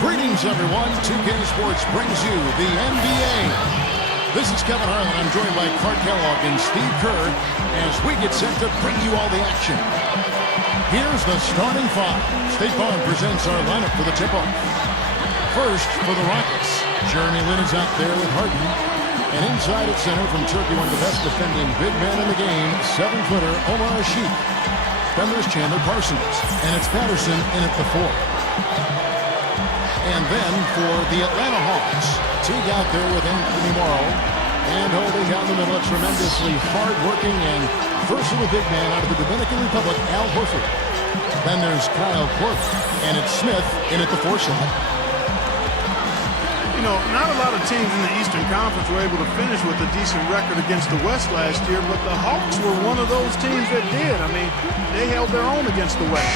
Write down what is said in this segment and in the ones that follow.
Greetings, everyone. 2K Sports brings you the NBA. This is Kevin Harlan. I'm joined by Clark Kellogg and Steve Kerr as we get set to bring you all the action. Here's the starting five. State Farm presents our lineup for the tip-off. First, for the Rockets, Jeremy Lin is out there with Harden. And inside at center from Turkey, one of the best defending big men in the game, 7-footer Omar Asik. Then there's Chandler Parsons, and it's Patterson in at the 4. And then for the Atlanta Hawks, Teague out there with Anthony Morrow. And holding down the middle, a tremendously hard-working and versatile big man out of the Dominican Republic, Al Horford. Then there's Kyle Korver, and it's Smith in at the 4 slot. You know, not a lot of teams in the Eastern Conference were able to finish with a decent record against the West last year, but the Hawks were one of those teams that did. I mean, they held their own against the West.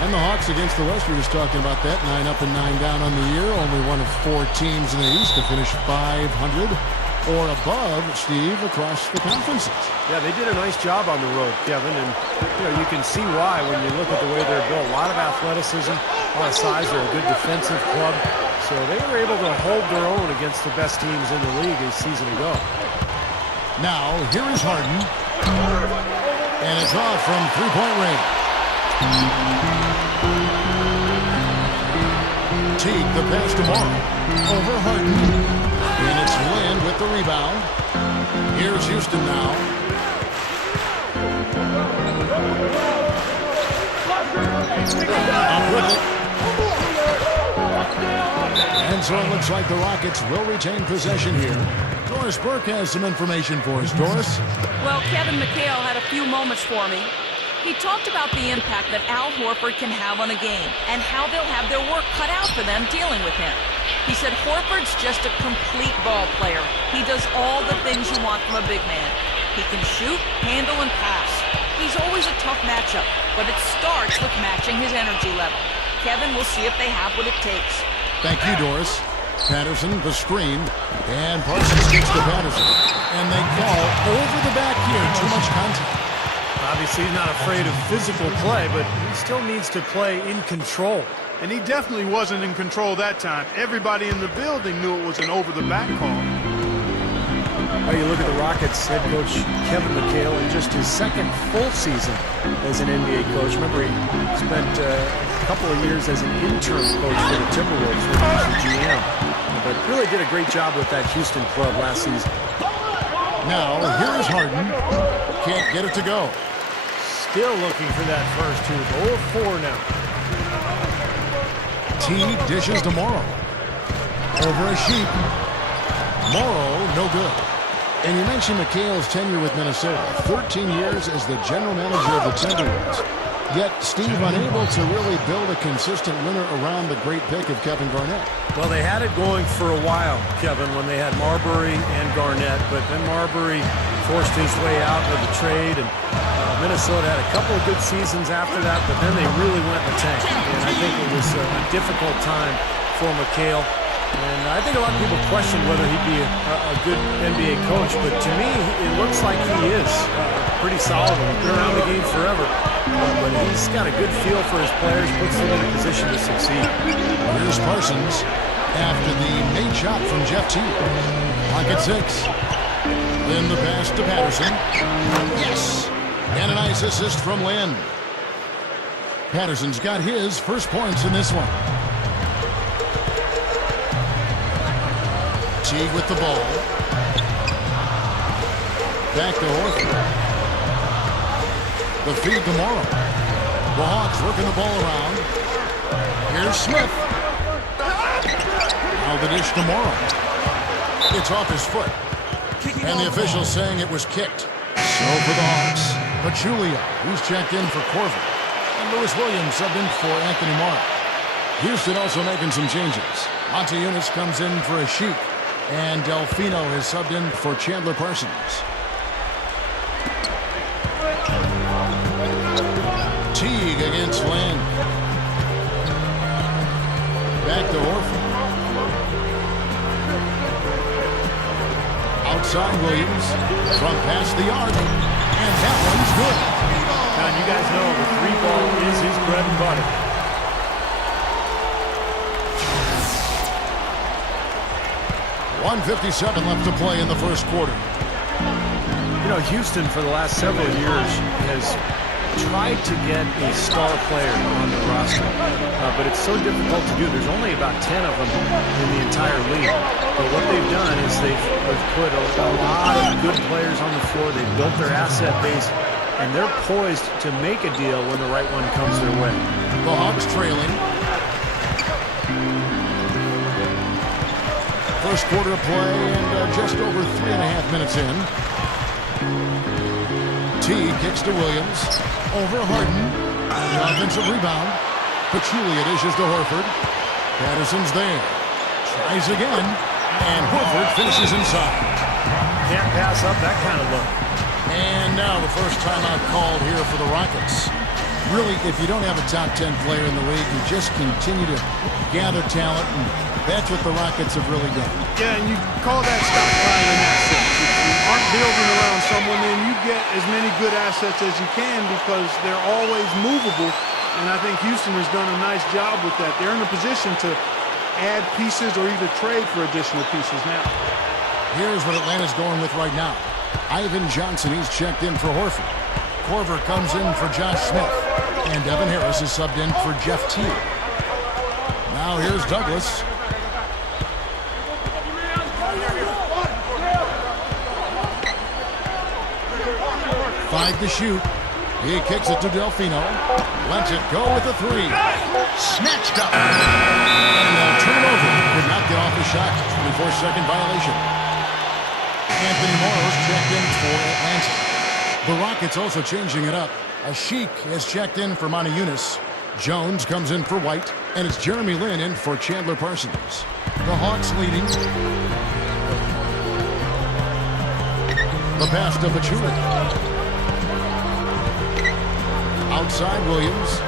And the Hawks against the West, we were just talking about that. 9 up and 9 down on the year. Only one of 4 teams in the East to finish 500 or above, Steve, across the conferences. Yeah, they did a nice job on the road, Kevin. And, you can see why when you look at the way they're built. A lot of athleticism, a lot of size. They're a good defensive club. So they were able to hold their own against the best teams in the league a season ago. Now, here is Harden. And it's off from three-point range. Teague, the pass to Morrow. Over Harden. And it's Lin with the rebound. Here's Houston now. Up with it. And so it looks like the Rockets will retain possession here. Doris Burke has some information for us. Doris? Well, Kevin McHale had a few moments for me. He talked about the impact that Al Horford can have on a game and how they'll have their work cut out for them dealing with him. He said Horford's just a complete ball player. He does all the things you want from a big man. He can shoot, handle, and pass. He's always a tough matchup, but it starts with matching his energy level. Kevin, we'll see if they have what it takes. Thank you, Doris. Patterson, the screen, and Parsons gets to Patterson. And they call over the back here, too much contact. Obviously, he's not afraid of physical play, but he still needs to play in control. And he definitely wasn't in control that time. Everybody in the building knew it was an over-the-back call. Well, you look at the Rockets head coach Kevin McHale in just his second full season as an NBA coach. Remember, he spent a couple of years as an interim coach for the Timberwolves when he was the GM. But really did a great job with that Houston club last season. Now, here's Harden. Can't get it to go. Still looking for that first hoop. 0-4 now. Teague dishes to Morrow. Over a sheep. Morrow, no good. And you mentioned McHale's tenure with Minnesota. 13 years as the general manager of the Timberwolves. Yet Steve unable to really build a consistent winner around the great pick of Kevin Garnett. Well, they had it going for a while, Kevin, when they had Marbury and Garnett. But then Marbury forced his way out with the trade, and Minnesota had a couple of good seasons after that, but then they really went in the tank. And I think it was a difficult time for McHale. And I think a lot of people questioned whether he'd be a good NBA coach, but to me, it looks like he is pretty solid. He's been around the game forever, but he's got a good feel for his players, puts them in a position to succeed. Here's Parsons after the made shot from Jeff Teague. Clock at 6. Then the pass to Patterson. Yes! And a nice assist from Lin. Patterson's got his first points in this one. Teague with the ball. Back to Horford. The feed to Morrow. The Hawks working the ball around. Here's Smith. Now the dish to Morrow. It's off his foot. And the official saying it was kicked. So for the Hawks, Pachulia, who's checked in for Korver. And Lewis Williams subbed in for Anthony Morrow. Houston also making some changes. Monte Eunice comes in for Asik. And Delfino is subbed in for Chandler Parsons. Teague against Lin. Back to Horford. outside Williams from past the arc, and that one's good. Now, you guys know the 3-ball is his bread and butter. 1:57 left to play in the first quarter. You know, Houston for the last several years has tried to get a star player on the roster, but it's so difficult to do. There's only about 10 of them in the entire league. But what they've done is they've put a lot of good players on the floor. They've built their asset base, and they're poised to make a deal when the right one comes their way. The Hawks trailing. First quarter of play and just over 3.5 minutes in. T kicks to Williams. Over Harden. The offensive rebound. Pachulia dishes to Horford. Patterson's there. Tries again. And Horford finishes inside. Can't pass up that kind of look. And now the first timeout called here for the Rockets. Really, if you don't have a top 10 player in the league, you just continue to gather talent, and that's what the Rockets have really done. Yeah, and you call that stockpiling an asset. If you aren't building around someone, then you get as many good assets as you can because they're always movable, and I think Houston has done a nice job with that. They're in a position to add pieces or either trade for additional pieces now. Here's what Atlanta's going with right now. Ivan Johnson, he's checked in for Horford. Korver comes in for Josh Smith. And Evan Harris is subbed in for Jeff Teague. Now here's Douglas. Five to shoot. He kicks it to Delfino. Lets it go with a three. Snatched up. And they'll turn it over. Could not get off the shot. 24-second violation. Anthony Morrow's checked in for Atlanta. The Rockets also changing it up. Ashik has checked in for Monty Eunice. Jones comes in for White. And it's Jeremy Lin in for Chandler Parsons. The Hawks leading. The pass to Pachulia. Outside Williams.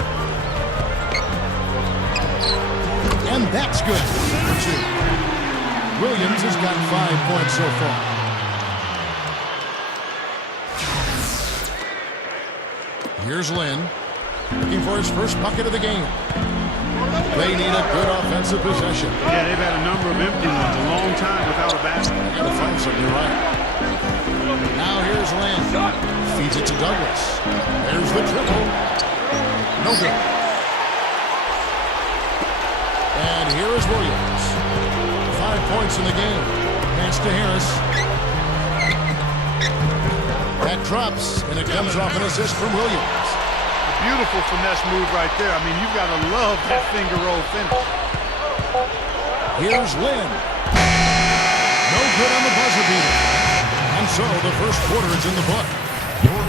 And that's good for two. Williams has got 5 points so far. Here's Lin, looking for his first bucket of the game. They need a good offensive possession. Yeah, they've had a number of empty ones, a long time without a basket. They got to find something, you're right. Now here's Lin, feeds it to Douglas. There's the triple. No good. And here is Williams. 5 points in the game. Pass to Harris. That drops, and it comes off an assist from Williams. Beautiful finesse move right there. I mean, you've got to love that finger roll finish. Here's Lin. No good on the buzzer beater. And so the first quarter is in the book. Your